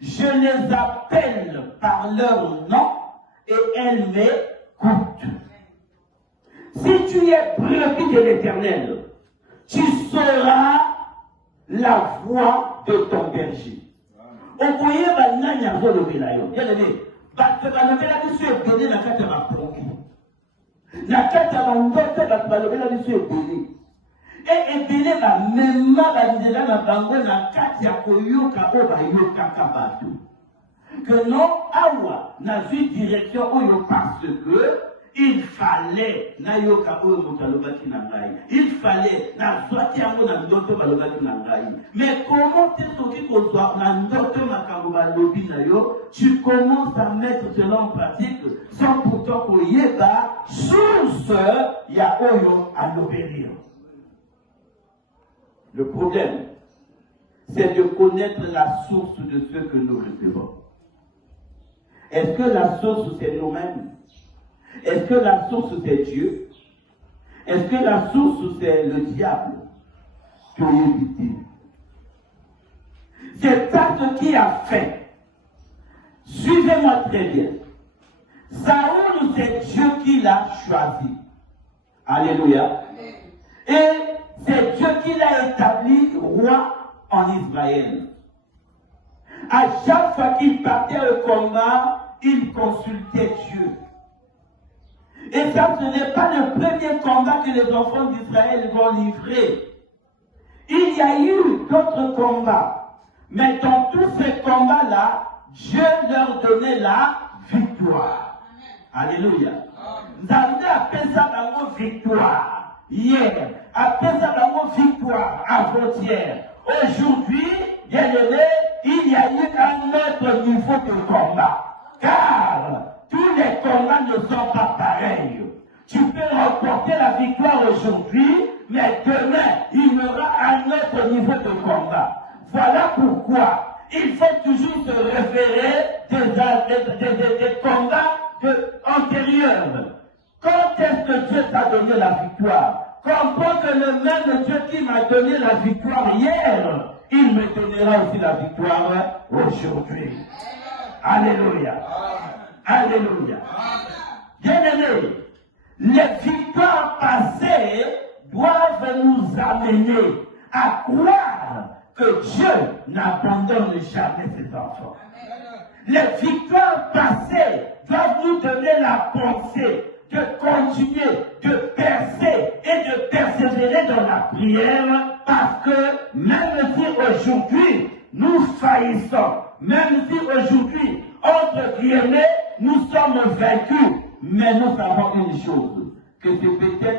Je les appelle par leur nom et elles m'écoutent. Si tu es brebis de l'Éternel, tu sauras la voix de ton berger. Vous voyez, et ebele ba memma ba nzela na bango na kati ya koyoka o ba yokaka bato. Que non, awa na vu direction oyo parce que il fallait na yoka oyo motalobaki na ngai. Il fallait na zwati yango na ndoto balobaki na ngai. Mais comment te soki kozwa na ndoto makambo balobi na yo, tu commences à mettre cela en pratique sans pourtant koyeba source ya oyo alobeli. Le problème, c'est de connaître la source de ce que nous recevons. Est-ce que la source, c'est nous-mêmes? Est-ce que la source, c'est Dieu? Est-ce que la source, c'est le diable? C'est ça ce qui a fait. Suivez-moi très bien. Saoul, c'est Dieu qui l'a choisi. Alléluia. Et c'est Dieu qui l'a établi roi en Israël. À chaque fois qu'il partait au combat, il consultait Dieu. Et ça, ce n'est pas le premier combat que les enfants d'Israël vont livrer. Il y a eu d'autres combats. Mais dans tous ces combats-là, Dieu leur donnait la victoire. Alléluia. Nous avons appelé ça la victoire. Hier, après ça, la victoire avant-hier. Aujourd'hui, bien aimé, il y a eu un autre niveau de combat. Car tous les combats ne sont pas pareils. Tu peux remporter la victoire aujourd'hui, mais demain, il y aura un autre niveau de combat. Voilà pourquoi il faut toujours se référer des combats antérieurs. Quand est-ce que Dieu t'a donné la victoire? Comprends que le même Dieu qui m'a donné la victoire hier, il me donnera aussi la victoire aujourd'hui. Alléluia. Alléluia. Bien-aimés, les victoires passées doivent nous amener à croire que Dieu n'abandonne jamais ses enfants. Les victoires passées doivent nous donner la pensée de continuer, de percer et de persévérer dans la prière, parce que même si aujourd'hui nous faillissons, même si aujourd'hui, entre guillemets, nous sommes vaincus, mais nous savons une chose, que c'est peut-être